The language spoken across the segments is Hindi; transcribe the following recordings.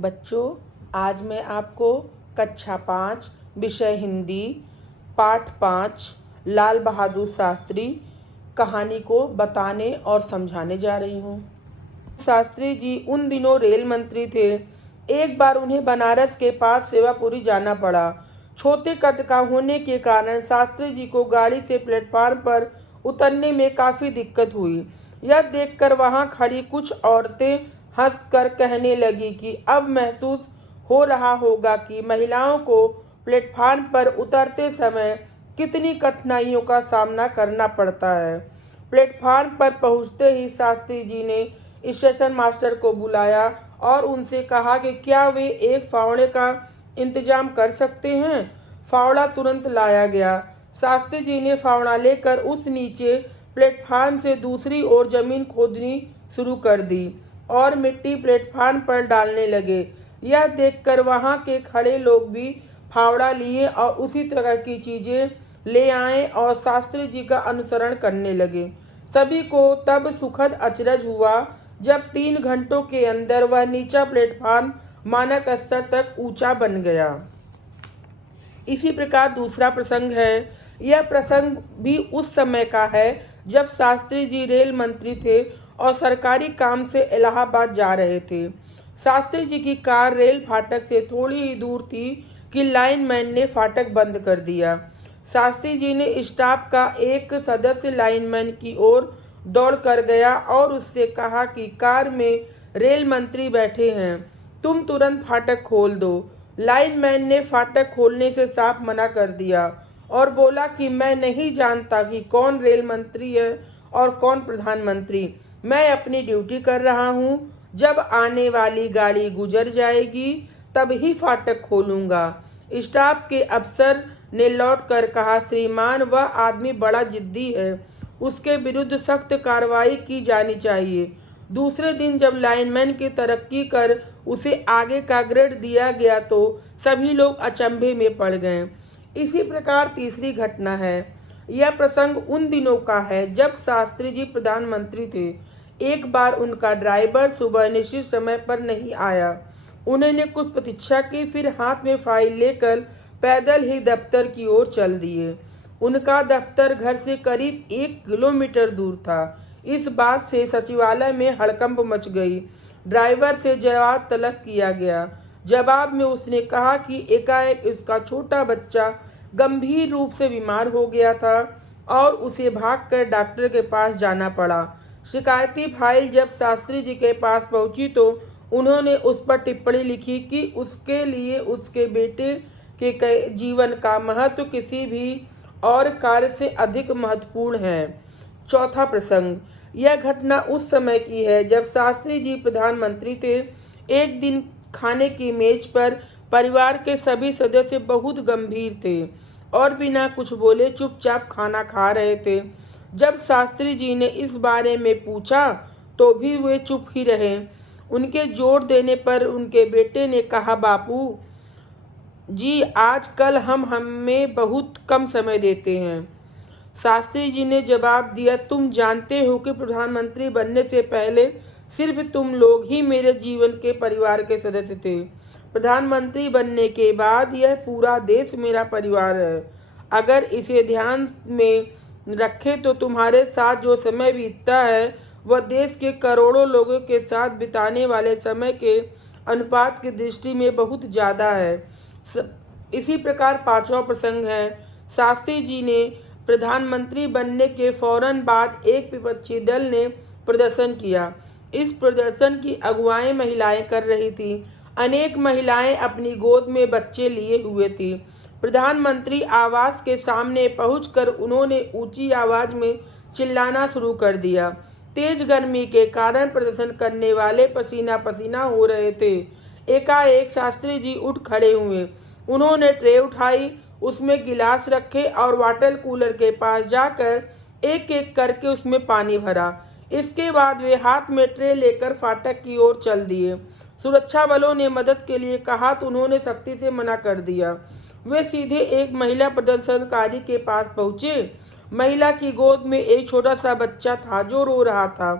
बच्चों, आज मैं आपको कक्षा 5 विषय हिंदी पाठ 5 लाल बहादुर शास्त्री कहानी को बताने और समझाने जा रही हूँ। शास्त्री जी उन दिनों रेल मंत्री थे। एक बार उन्हें बनारस के पास सेवापुरी जाना पड़ा। छोटे कद का होने के कारण शास्त्री जी को गाड़ी से प्लेटफार्म पर उतरने में काफ़ी दिक्कत हुई। यह देखकर वहां खड़ी कुछ औरतें हंसकर कहने लगी कि अब महसूस हो रहा होगा कि महिलाओं को प्लेटफार्म पर उतरते समय कितनी कठिनाइयों का सामना करना पड़ता है। प्लेटफार्म पर पहुंचते ही शास्त्री जी ने स्टेशन मास्टर को बुलाया और उनसे कहा कि क्या वे एक फावड़े का इंतजाम कर सकते हैं। फावड़ा तुरंत लाया गया। शास्त्री जी ने फावड़ा लेकर उस नीचे प्लेटफार्म से दूसरी ओर जमीन खोदनी शुरू कर दी और मिट्टी प्लेटफार्म पर डालने लगे। यह देखकर वहां के खड़े लोग भी फावड़ा लिए और उसी तरह की चीजें ले आए और शास्त्री जी का अनुसरण करने लगे। सभी को तब सुखद अचरज हुआ जब 3 घंटों के अंदर वह नीचा प्लेटफार्म मानक स्तर तक ऊंचा बन गया। इसी प्रकार दूसरा प्रसंग है। यह प्रसंग भी उस समय का है जब शास्त्री जी रेल मंत्री थे और सरकारी काम से इलाहाबाद जा रहे थे। शास्त्री जी की कार रेल फाटक से थोड़ी ही दूर थी कि लाइनमैन ने फाटक बंद कर दिया। शास्त्री जी ने स्टाफ का एक सदस्य लाइनमैन की ओर दौड़ कर गया और उससे कहा कि कार में रेल मंत्री बैठे हैं, तुम तुरंत फाटक खोल दो। लाइनमैन ने फाटक खोलने से साफ मना कर दिया और बोला कि मैं नहीं जानता कि कौन रेल मंत्री है और कौन प्रधानमंत्री। मैं अपनी ड्यूटी कर रहा हूँ। जब आने वाली गाड़ी गुजर जाएगी तब ही फाटक खोलूंगा। स्टाफ के अफसर ने लौट कर कहा, श्रीमान, वह आदमी बड़ा जिद्दी है, उसके विरुद्ध सख्त कार्रवाई की जानी चाहिए। दूसरे दिन जब लाइनमैन की तरक्की कर उसे आगे का ग्रेड दिया गया तो सभी लोग अचंभे में पड़ गए। इसी प्रकार तीसरी घटना है। यह प्रसंग उन दिनों का है जब शास्त्री जी प्रधानमंत्री थे। एक बार उनका ड्राइवर सुबह निश्चित समय पर नहीं आया। उन्होंने कुछ प्रतीक्षा की, फिर हाथ में फाइल लेकर पैदल ही दफ्तर की ओर चल दिए। उनका दफ्तर घर से करीब 1 किलोमीटर दूर था। इस बात से सचिवालय में हड़कंप मच गई। ड्राइवर से जवाब तलब किया गया। जवाब में उसने कहा कि एकाएक उसका छोटा बच्चा गंभीर रूप से बीमार हो गया था और उसे भागकर डॉक्टर के पास जाना पड़ा। शिकायती फाइल जब शास्त्री जी के पास पहुंची तो उन्होंने उस पर टिप्पणी लिखी कि उसके लिए उसके बेटे के जीवन का महत्व किसी भी और कार्य से अधिक महत्वपूर्ण है। चौथा प्रसंग। यह घटना उस समय की है जब शास्त्री जी प्रधानमंत्री थे। एक दिन खाने की मेज पर परिवार के सभी सदस्य बहुत गंभीर थे और बिना कुछ बोले चुपचाप खाना खा रहे थे। जब शास्त्री जी ने इस बारे में पूछा तो भी वे चुप ही रहे। उनके जोर देने पर उनके बेटे ने कहा, बापू जी, आजकल हम हमें बहुत कम समय देते हैं। शास्त्री जी ने जवाब दिया, तुम जानते हो कि प्रधानमंत्री बनने से पहले सिर्फ तुम लोग ही मेरे जीवन के परिवार के सदस्य थे। प्रधानमंत्री बनने के बाद यह पूरा देश मेरा परिवार है। अगर इसे ध्यान में रखें तो तुम्हारे साथ जो समय बीतता है वह देश के करोड़ों लोगों के साथ बिताने वाले समय के अनुपात की दृष्टि में बहुत ज़्यादा है। इसी प्रकार पांचवा प्रसंग है। शास्त्री जी ने प्रधानमंत्री बनने के फौरन बाद एक विपक्षी दल ने प्रदर्शन किया। इस प्रदर्शन की अगुवाई महिलाएं कर रही थी। अनेक महिलाएं अपनी गोद में बच्चे लिए हुए थी। प्रधानमंत्री आवास के सामने पहुंचकर उन्होंने ऊंची आवाज में चिल्लाना शुरू कर दिया। तेज गर्मी के कारण प्रदर्शन करने वाले पसीना पसीना हो रहे थे। एकाएक शास्त्री जी उठ खड़े हुए। उन्होंने ट्रे उठाई, उसमें गिलास रखे और वाटर कूलर के पास जाकर एक एक करके उसमें पानी भरा। इसके बाद वे हाथ में ट्रे लेकर फाटक की ओर चल दिए। सुरक्षा बलों ने मदद के लिए कहा तो उन्होंने सख्ती से मना कर दिया। वे सीधे एक महिला प्रदर्शनकारी के पास पहुंचे। महिला की गोद में एक छोटा सा बच्चा था जो रो रहा था।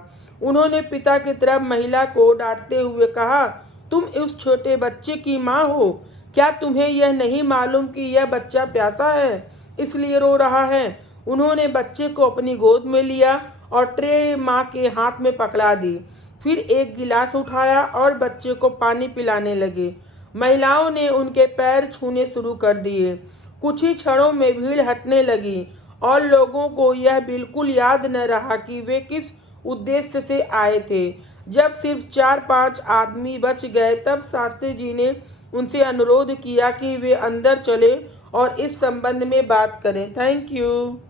उन्होंने पिता की तरफ महिला को डांटते हुए कहा, तुम उस छोटे बच्चे की माँ हो। क्या तुम्हें यह नहीं मालूम कि यह बच्चा प्यासा है, इसलिए रो रहा है? उन्होंने बच्चे को अपनी गोद में लिया और ट्रे माँ के हाथ में पकड़ा दी। फिर एक गिलास उठाया और बच्चे को पानी पिलाने लगे। महिलाओं ने उनके पैर छूने शुरू कर दिए। कुछ ही क्षणों में भीड़ हटने लगी और लोगों को यह बिल्कुल याद न रहा कि वे किस उद्देश्य से आए थे। जब सिर्फ 4-5 आदमी बच गए, तब शास्त्री जी ने उनसे अनुरोध किया कि वे अंदर चले और इस संबंध में बात करें। Thank you.